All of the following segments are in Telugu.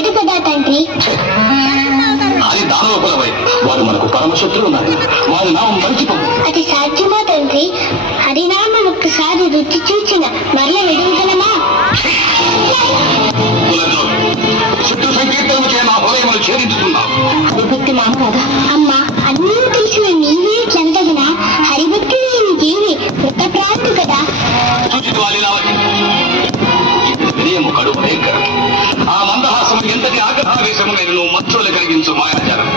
లేదు కదా తండ్రి. అది దానవకులవై వారు మనకు పరమశత్రులు ఉన్నారు. వారి నామం మరిచిపో. అది సాధ్యమా తండ్రి? హరినామం ఒక్కసారి రుచి చూచిన మరల వెడుగలమా? చుట్టూ సంకీర్తనలకే నా హృదయములు ఛేదిస్తున్నావు. హరిభక్తి మామూలుగా అమ్మ అన్నీ తెలిసిన నీవే చెందగిన హరిభక్తి లేని జీవి వృత్తప్రాంతు కదా. చూచితో లీలావతి, వినయము కడు భయంకరం. ఆ మందహాసము ఎంతటి ఆగ్రహావేశము నేను మత్తులు కలిగించు మాయాచారం.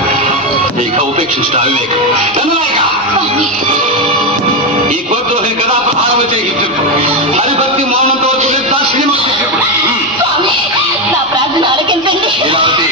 ఇక ఉపేక్షించిన అవివేకం. ఈ కోర్టులో కదా ప్రహారము చేయించు. హరిభక్తి మౌనంతో నిర్దాక్షిణ్యము నా ప్రార్థన ఆలకించండి. లీలావతి,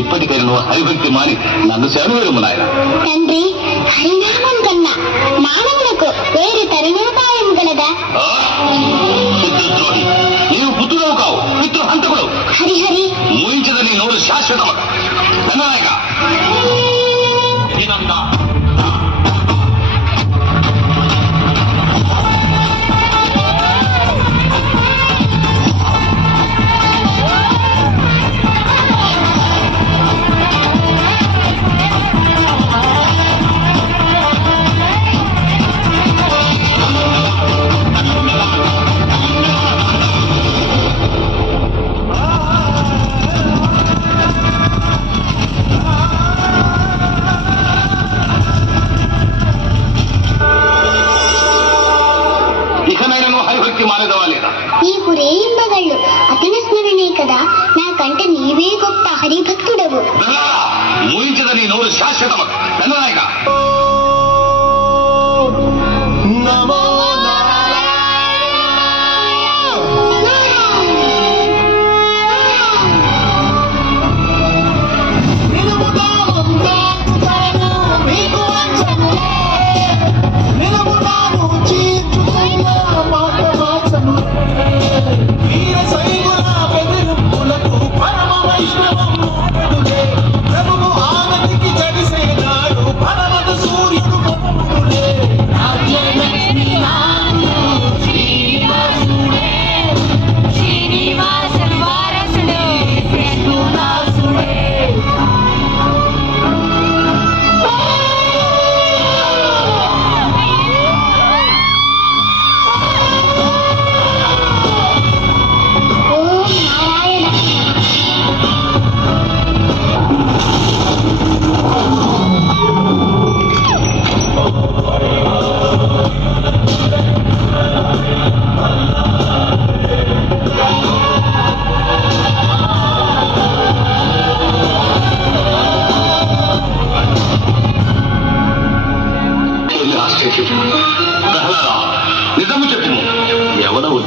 ఇప్పటికైనా నువ్వు హరిభక్తి మాని నన్ను సేవవేయము నాయన. తండ్రి, హరినామం కన్నా మానవులకు వేరు తరుణోపాయం గలదా? పుత్రద్రోహి, నీవు పుత్రుడవు కావు, పితృహంతకుడు. హరిహరి మూయించదని నోరు శాశ్వతము. ధననాయక, నీకు రేయింబగళ్ళు అతని స్మరణే కదా. నాకంటే నీవే గొప్ప హరిభక్తుడవు. మూయించదని నోరు శాశ్వతము. ధననాయక, నిజము చెప్పు. ఎవడవు?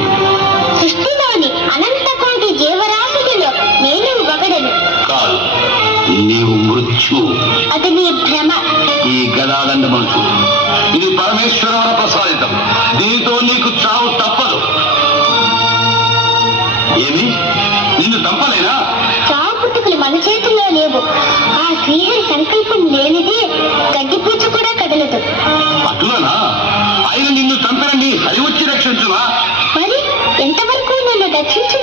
సృష్టిలోని అనంత కోటి జీవరాశులలో నేను ఒకడను. కాదు, నీవు మృత్యు. అది నీ భ్రమ. ఈ గదాదండ మనసు ఇది పరమేశ్వర ప్రసాదితం. దీనితో నీకు చావు తప్పదు. ఏమి, నిన్ను చంపలేనా? చావు పుట్టుకలు మన చేతుల్లో లేవు. ఆ శ్రీహరి సంకల్పం లేనిదే గడ్డిపూచ కూడా కదలదు. అటులనా? ఆయన నిన్ను చంపిన నీ హరి వచ్చి రక్షించునా? మరి ఎంతవరకు నన్ను రక్షించు